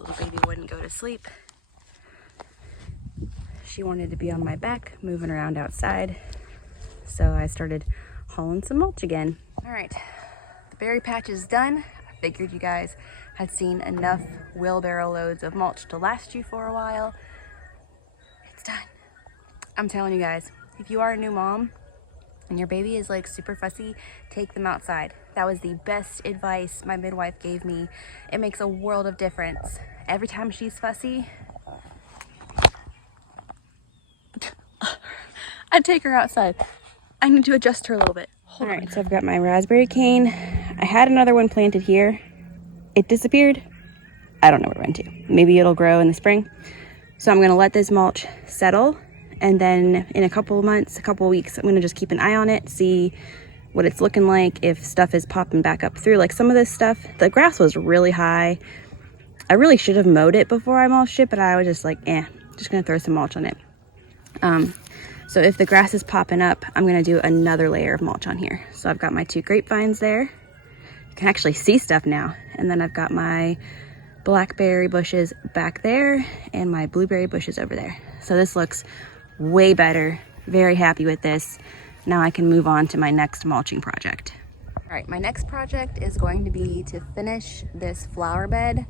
little baby wouldn't go to sleep. She wanted to be on my back, moving around outside. So I started hauling some mulch again. All right, the berry patch is done. I figured you guys had seen enough wheelbarrow loads of mulch to last you for a while. It's done. I'm telling you guys, if you are a new mom and your baby is like super fussy, take them outside. That was the best advice my midwife gave me. It makes a world of difference. Every time she's fussy, I'd take her outside. I need to adjust her a little bit. All right, so I've got my raspberry cane. I had another one planted here. It disappeared. I don't know where it went to. Maybe it'll grow in the spring. So I'm gonna let this mulch settle, and then in a couple of months, a couple of weeks, I'm gonna just keep an eye on it, see what it's looking like, if stuff is popping back up through. Like some of this stuff, the grass was really high. I really should have mowed it before I mulched it, but I was just like, just gonna throw some mulch on it. So if the grass is popping up, I'm gonna do another layer of mulch on here. So I've got my 2 grapevines there. You can actually see stuff now. And then I've got my blackberry bushes back there and my blueberry bushes over there. So this looks way better. Very happy with this. Now I can move on to my next mulching project. All right, my next project is going to be to finish this flower bed.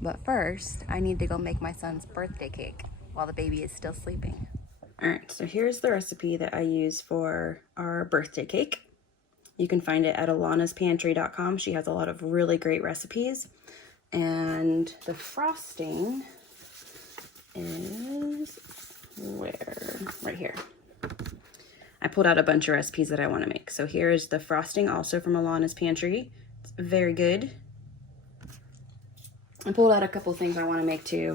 But first, I need to go make my son's birthday cake while the baby is still sleeping. All right, so here's the recipe that I use for our birthday cake. You can find it at alanaspantry.com. She has a lot of really great recipes. And the frosting is where? Right here. I pulled out a bunch of recipes that I want to make. So here's the frosting, also from Alana's Pantry. It's very good. I pulled out a couple things I want to make too.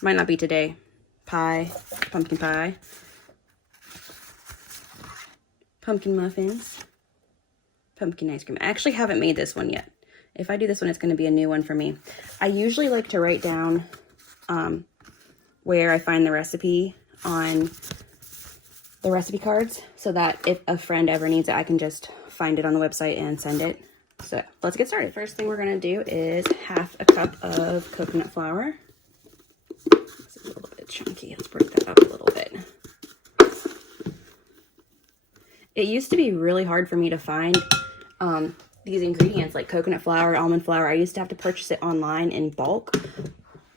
Might not be today. Pie, pumpkin pie, pumpkin muffins, pumpkin ice cream. I actually haven't made this one yet. If I do this one, it's going to be a new one for me. I usually like to write down where I find the recipe on the recipe cards so that if a friend ever needs it, I can just find it on the website and send it. So let's get started. First thing we're going to do is 1/2 cup of coconut flour. This is a little bit chunky. Let's break that up a little bit. It used to be really hard for me to find these ingredients like coconut flour, almond flour. I used to have to purchase it online in bulk.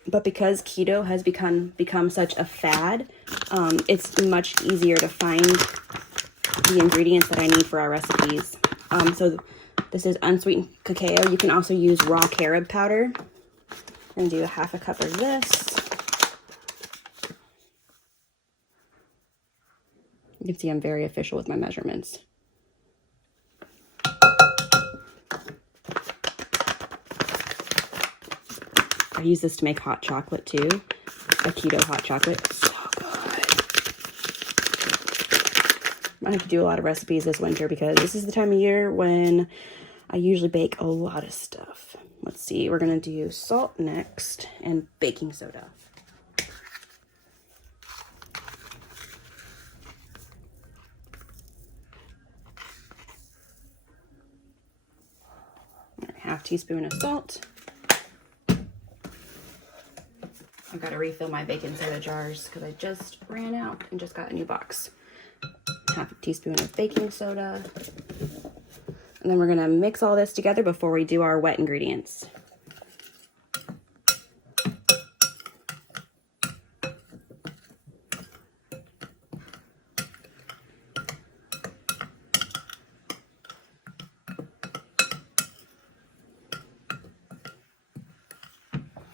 But because keto has become such a fad, it's much easier to find the ingredients that I need for our recipes. So this is unsweetened cacao. You can also use raw carob powder. I'm going to do 1/2 cup of this. You can see I'm very official with my measurements. I use this to make hot chocolate too. A keto hot chocolate. So good. I have to do a lot of recipes this winter because this is the time of year when I usually bake a lot of stuff. Let's see, we're gonna do salt next and baking soda. Half teaspoon of salt. I've got to refill my baking soda jars because I just ran out and just got a new box. 1/2 teaspoon of baking soda. And then we're going to mix all this together before we do our wet ingredients.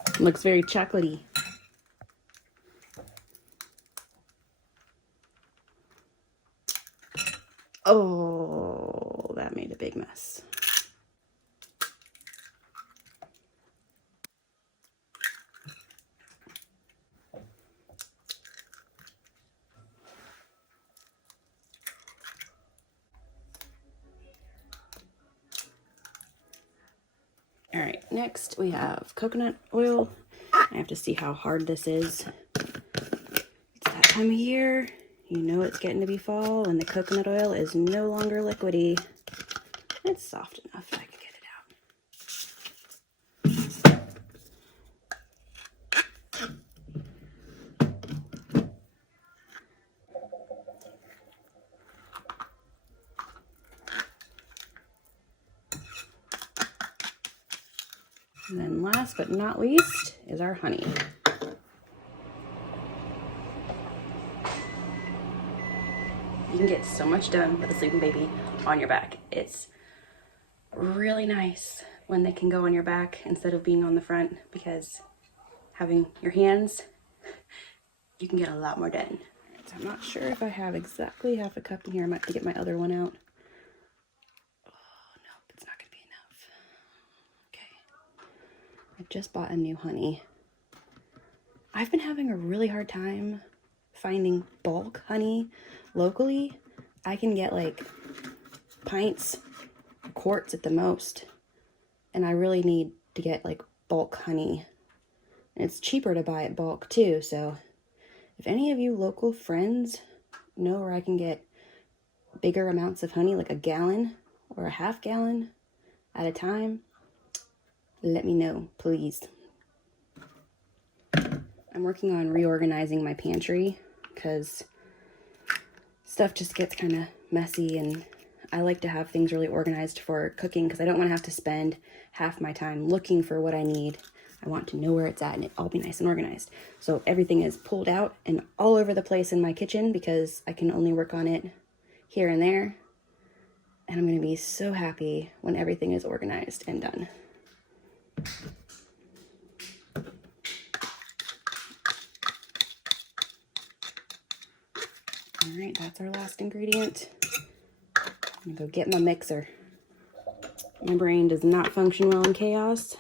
It looks very chocolatey. Oh, that made a big mess. All right, next we have coconut oil. I have to see how hard this is. It's that time of year. You know it's getting to be fall and the coconut oil is no longer liquidy. It's soft enough that I can get it out. And then last but not least is our honey. You can get so much done with a sleeping baby on your back. It's really nice when they can go on your back instead of being on the front, because having your hands, you can get a lot more done. So I'm not sure if I have exactly half a cup in here. I might have to get my other one out. Oh, no, it's not gonna be enough. Okay. I just bought a new honey. I've been having a really hard time finding bulk honey locally. I can get like pints, quarts at the most, and I really need to get like bulk honey. And it's cheaper to buy it bulk too, so if any of you local friends know where I can get bigger amounts of honey, like a gallon or a half gallon at a time, let me know, please. I'm working on reorganizing my pantry because stuff just gets kind of messy, and I like to have things really organized for cooking because I don't want to have to spend half my time looking for what I need. I want to know where it's at and it all be nice and organized. So everything is pulled out and all over the place in my kitchen because I can only work on it here and there. And I'm going to be so happy when everything is organized and done. All right, that's our last ingredient. I'm gonna go get my mixer. My brain does not function well in chaos,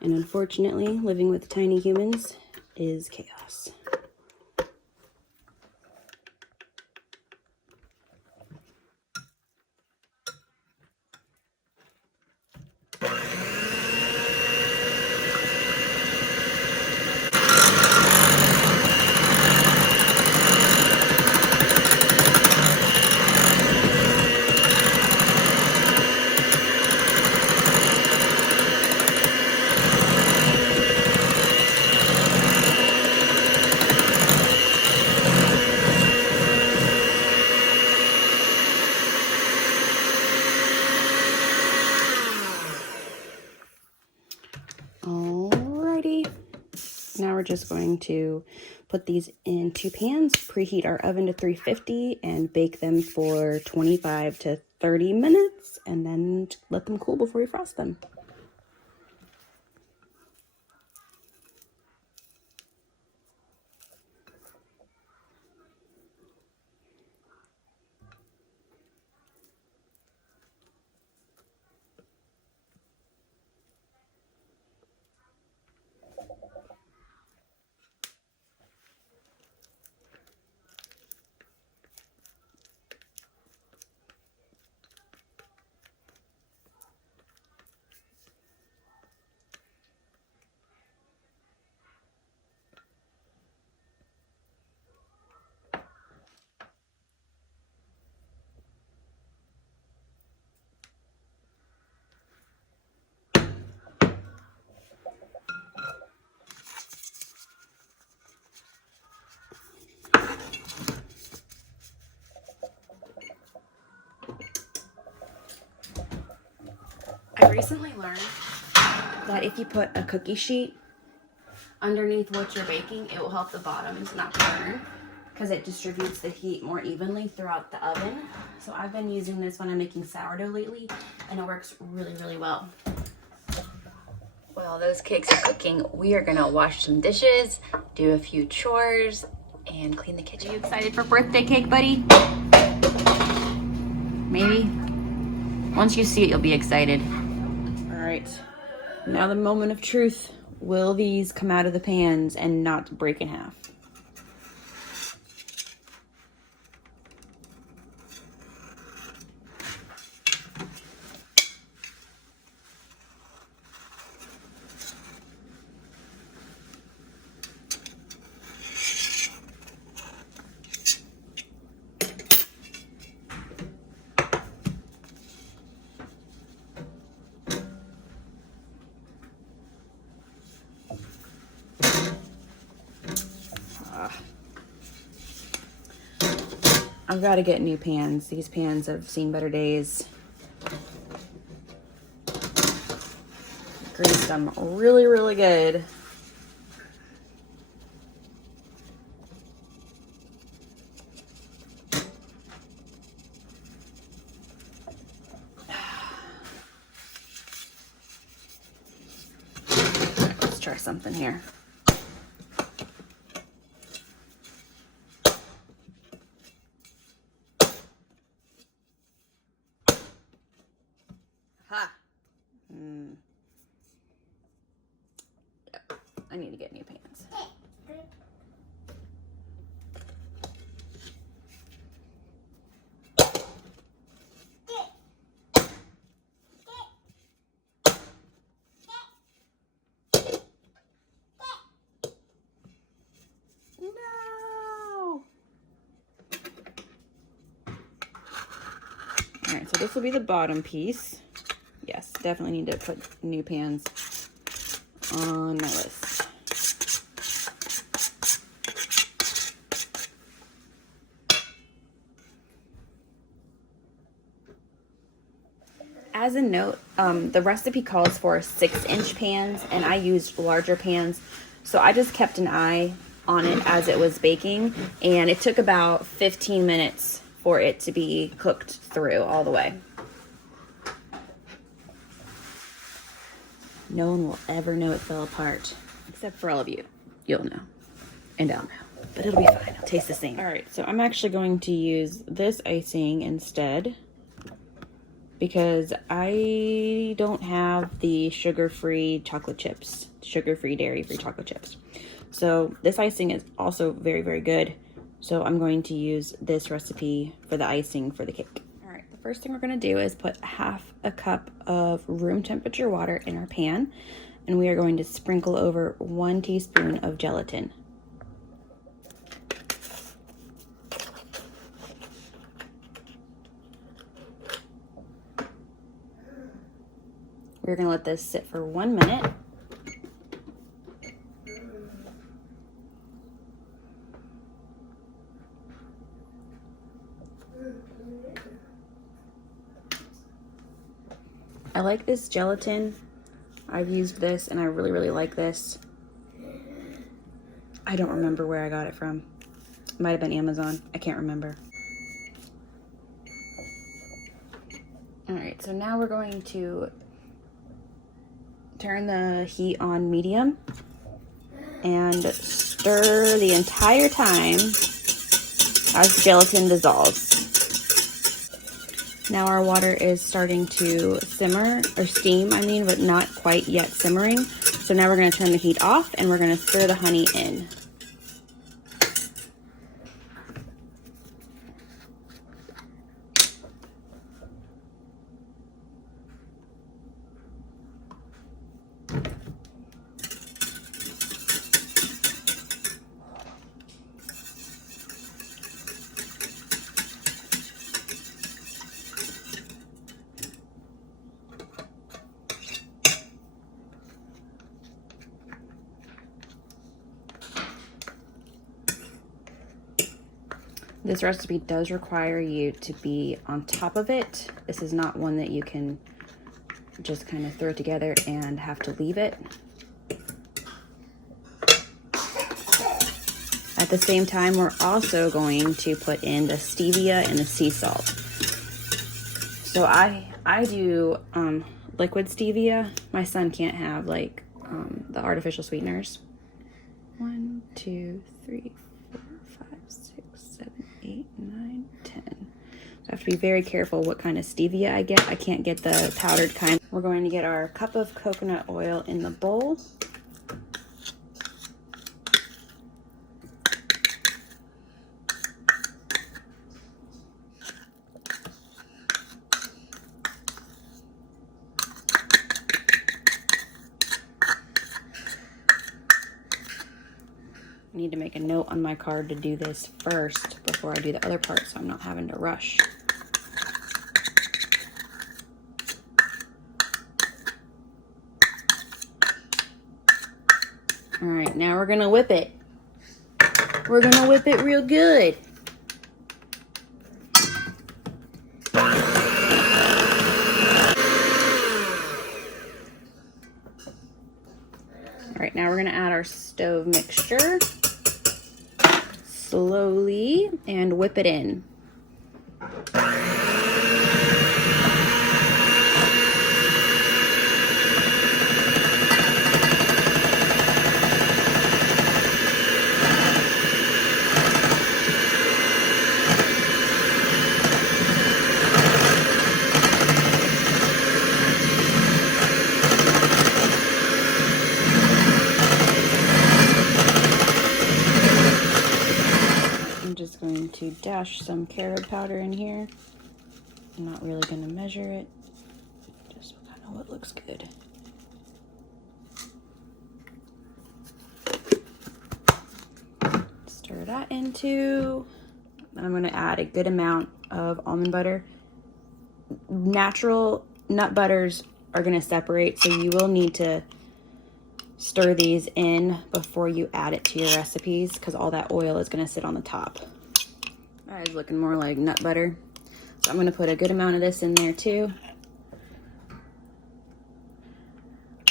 and unfortunately, living with tiny humans is chaos. Alrighty, now we're just going to put these in 2 pans, preheat our oven to 350, and bake them for 25 to 30 minutes, and then let them cool before we frost them. I recently learned that if you put a cookie sheet underneath what you're baking, it will help the bottoms not burn because it distributes the heat more evenly throughout the oven. So I've been using this when I'm making sourdough lately, and it works really, really well. While those cakes are cooking, we are gonna wash some dishes, do a few chores, and clean the kitchen. Are you excited for birthday cake, buddy? Maybe. Once you see it, you'll be excited. All right, now the moment of truth. Will these come out of the pans and not break in half? I've got to get new pans. These pans have seen better days. Greased them really, really good. Let's try something here. Ha! I need to get new pans. No! Alright, so this will be the bottom piece. Yes, definitely need to put new pans on my list. As a note, the recipe calls for 6-inch pans, and I used larger pans, so I just kept an eye on it as it was baking, and it took about 15 minutes for it to be cooked through all the way. No one will ever know it fell apart, except for all of you. You'll know, and I'll know, but it'll be fine. It'll taste the same. All right, so I'm actually going to use this icing instead, because I don't have the sugar-free chocolate chips, sugar-free, dairy-free chocolate chips. So this icing is also very, very good. So I'm going to use this recipe for the icing for the cake. All right, the first thing we're gonna do is put half a cup of room temperature water in our pan, and we are going to sprinkle over 1 teaspoon of gelatin. We're gonna let this sit for 1 minute. I like this gelatin. I've used this and I really, really like this. I don't remember where I got it from. It might have been Amazon. I can't remember. All right, so now we're going to turn the heat on medium and stir the entire time as the gelatin dissolves. Now our water is starting to simmer, or steam, I mean, but not quite yet simmering. So now we're going to turn the heat off and we're going to stir the honey in. This recipe does require you to be on top of it. This is not one that you can just kind of throw together and have to leave it. At the same time, we're also going to put in the stevia and the sea salt. So I do liquid stevia. My son can't have like the artificial sweeteners. 1, 2, 3, 4, 5, 6, 7, 8, 9, 10. So I have to be very careful what kind of stevia I get. I can't get the powdered kind. We're going to get our cup of coconut oil in the bowl. I need to make a note on my card to do this first before I do the other part, so I'm not having to rush. All right, now we're gonna whip it. We're gonna whip it real good. now we're gonna add our stove mixture slowly and whip it in. I'm just going to dash some carob powder in here. I'm not really going to measure it, just kind of what looks good. Stir that into, and I'm going to add a good amount of almond butter. Natural nut butters are going to separate, so you will need to stir these in before you add it to your recipes, because all that oil is going to sit on the top. That is looking more like nut butter. So I'm going to put a good amount of this in there too.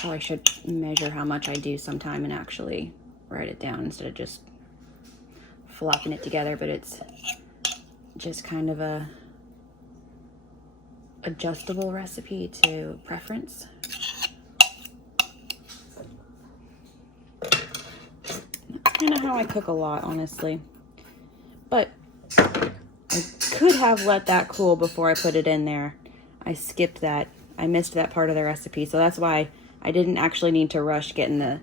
Oh, I should measure how much I do sometime and actually write it down instead of just flopping it together, but it's just kind of a adjustable recipe to preference. That's kind of how I cook a lot, honestly. But I could have let that cool before I put it in there. I skipped that. I missed that part of the recipe, so that's why I didn't actually need to rush getting the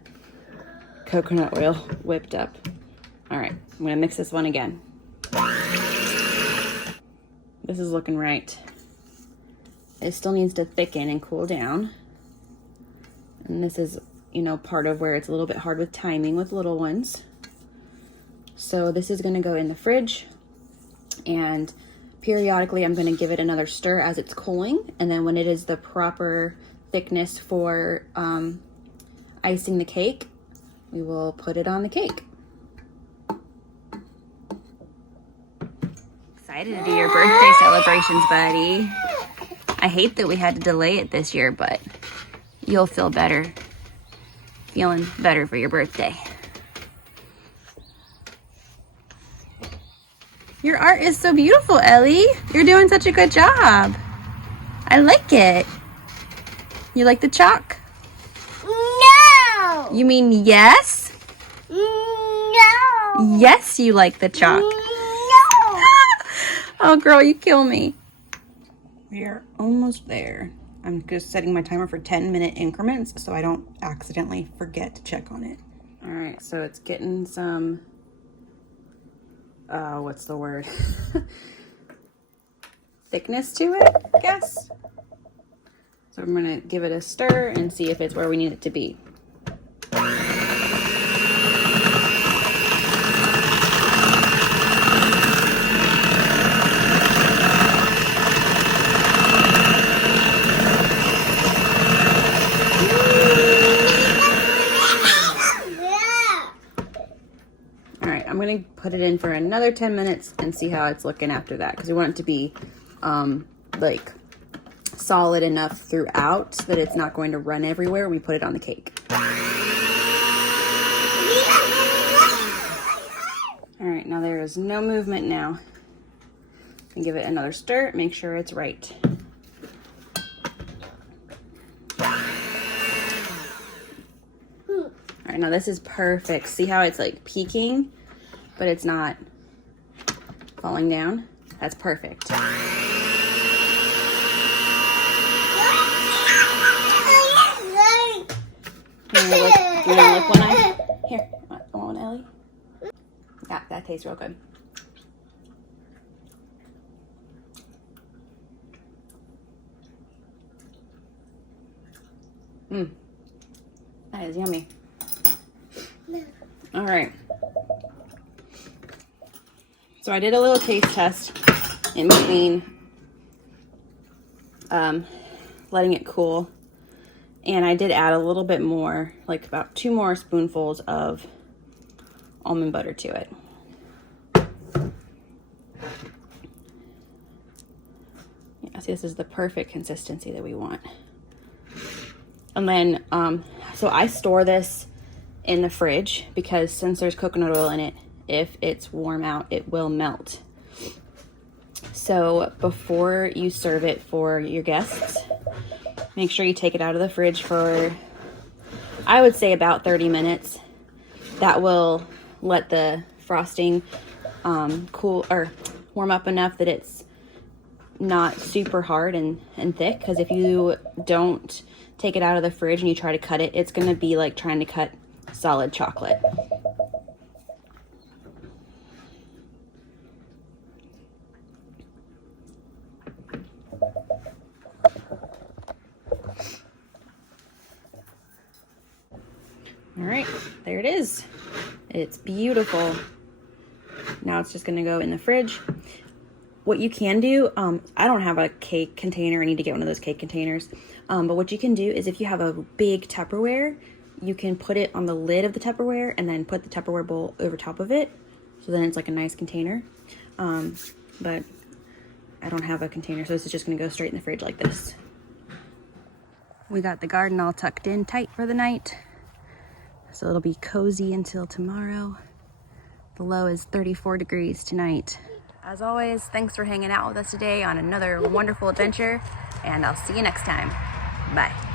coconut oil whipped up. All right, I'm gonna mix this one again. This is looking right. It still needs to thicken and cool down. And this is, you know, part of where it's a little bit hard with timing with little ones. So this is gonna go in the fridge, and periodically I'm gonna give it another stir as it's cooling. And then when it is the proper thickness for icing the cake, we will put it on the cake. Excited to do your birthday celebrations, buddy. I hate that we had to delay it this year, but you'll feel better, feeling better for your birthday. Your art is so beautiful, Ellie. You're doing such a good job. I like it. You like the chalk? No! You mean yes? No! Yes, you like the chalk. No! Oh, girl, you kill me. We are almost there. I'm just setting my timer for 10-minute increments so I don't accidentally forget to check on it. All right, so it's getting some, what's the word? Thickness to it, I guess. So I'm gonna give it a stir and see if it's where we need it to be. I'm gonna put it in for another 10 minutes and see how it's looking after that, because we want it to be like solid enough throughout that it's not going to run everywhere when we put it on the cake. All right, now there is no movement now. And give it another stir, make sure it's right. All right, now this is perfect. See how it's like peaking, but it's not falling down? That's perfect. You wanna look one eye? Here, want one, Ellie? Yeah, that tastes real good. That is yummy. All right. So I did a little taste test in between letting it cool, and I did add a little bit more, like about 2 more spoonfuls of almond butter to it. Yeah, see, this is the perfect consistency that we want. And then, so I store this in the fridge because since there's coconut oil in it, if it's warm out, it will melt. So before you serve it for your guests, make sure you take it out of the fridge for, I would say, about 30 minutes. That will let the frosting cool or warm up enough that it's not super hard and thick, because if you don't take it out of the fridge and you try to cut it, it's going to be like trying to cut solid chocolate. All right, there it is. It's beautiful. Now it's just gonna go in the fridge. What you can do, I don't have a cake container. I need to get one of those cake containers. But what you can do is if you have a big Tupperware, you can put it on the lid of the Tupperware and then put the Tupperware bowl over top of it. So then it's like a nice container. But I don't have a container, so this is just gonna go straight in the fridge like this. We got the garden all tucked in tight for the night, so it'll be cozy until tomorrow. The low is 34 degrees tonight. As always, thanks for hanging out with us today on another wonderful adventure, and I'll see you next time. Bye.